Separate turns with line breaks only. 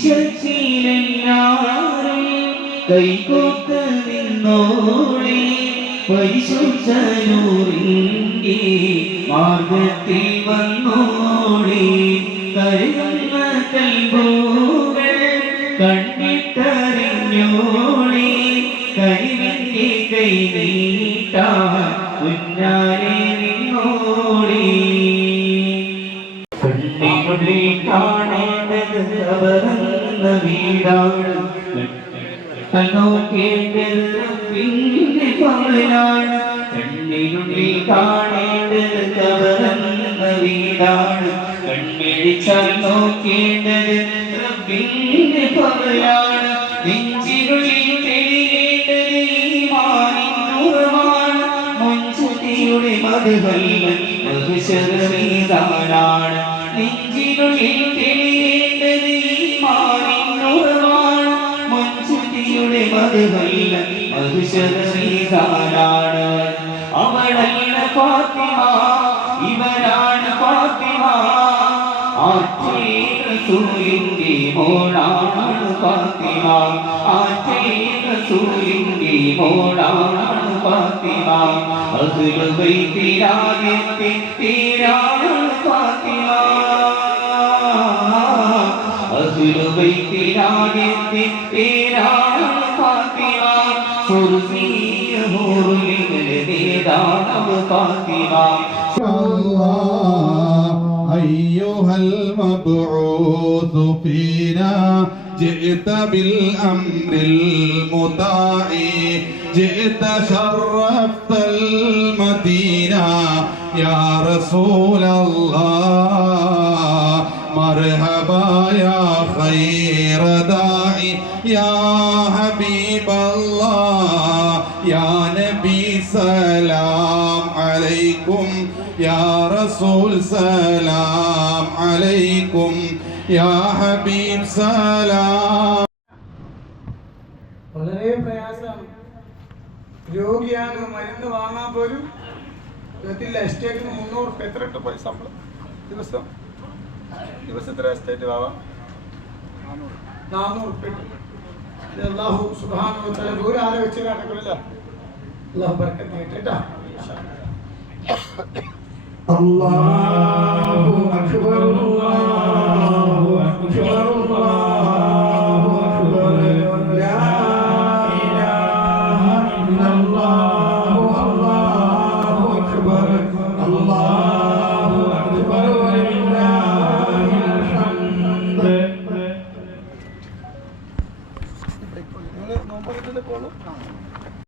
പിരിശീലെല്ലാരും കൈകോത്ത് മാർഗത്തിൽ വന്നോളി കരുതുന്ന കൽബോകൾ കണ്ടിട്ടറിഞ്ഞോളെ കഴിവിന്റെ കൈ നീട്ടാ കുഞ്ഞാലെ അവരെന്ന വീടാണ്. നോക്കേണ്ടത് പിന്നെ പകലാണ്. കണ്ണിനുള്ളിൽ കാണേണ്ടത് അവരെന്ന വീടാണ്. കൺമിഴിച്ചാൽ നോക്കേണ്ടത് പിന്നെ പകലാണ്. നെഞ്ചിനുള്ളിൽ തെളിയേണ്ടത് ഈ മാറിനുറവാണ് മുൻചുതിയുടെ മധുവല്ല ബഹുശരമീതാനാണ് നെഞ്ചിനുള്ളിൽ തെളിയേ മധുവല്ല ബഹുശരമീതാനാണ് അവളല്ല ഫാത്തിമ ഇവരാണ് ഫാത്തിമ. ആറ്റേ റസൂലിന്റെ മോളാണ് ഫാത്തിമ ആറ്റേ റസൂലിന്റെ മോളാണ് ഫാത്തിമ. അഹ്ലു ബൈത്തിലാദ്യത്തെ പേരാണ് അഹ്ലു ബൈത്തിലാദ്യത്തെ പേരാണ് ഫാത്തിമ സുർസിയ ഹൂറുലിന്റെ നേതാവ് ഫാത്തിമ
الله أيها المبعوث فينا جئت بالأمر المطاع جئت شرفت المدينة يا رسول الله مرحبا يا خير داعي يا حبيب الله يا نبي سلام عليكم يا رسول سلام عليكم يا حبيب سلام
വളരെ പ്രയാസമാണ് രോഗിയാണ് മരുന്ന് വാങ്ങാൻ പോലും പറ്റില്ല എസ്റ്റേറ്റിന് മുന്നൂറ് ഉറുപ്പ്യ എത്ര ഇട്ട് പോയി ശമ്പളം ദിവസം ദിവസത്തിൽ എസ്റ്റേറ്റ് വാവാം നാനൂറ്. അള്ളാഹു അള്ളാഹു ബർക്കത്ത് അല്ലാഹു അക്ബർ.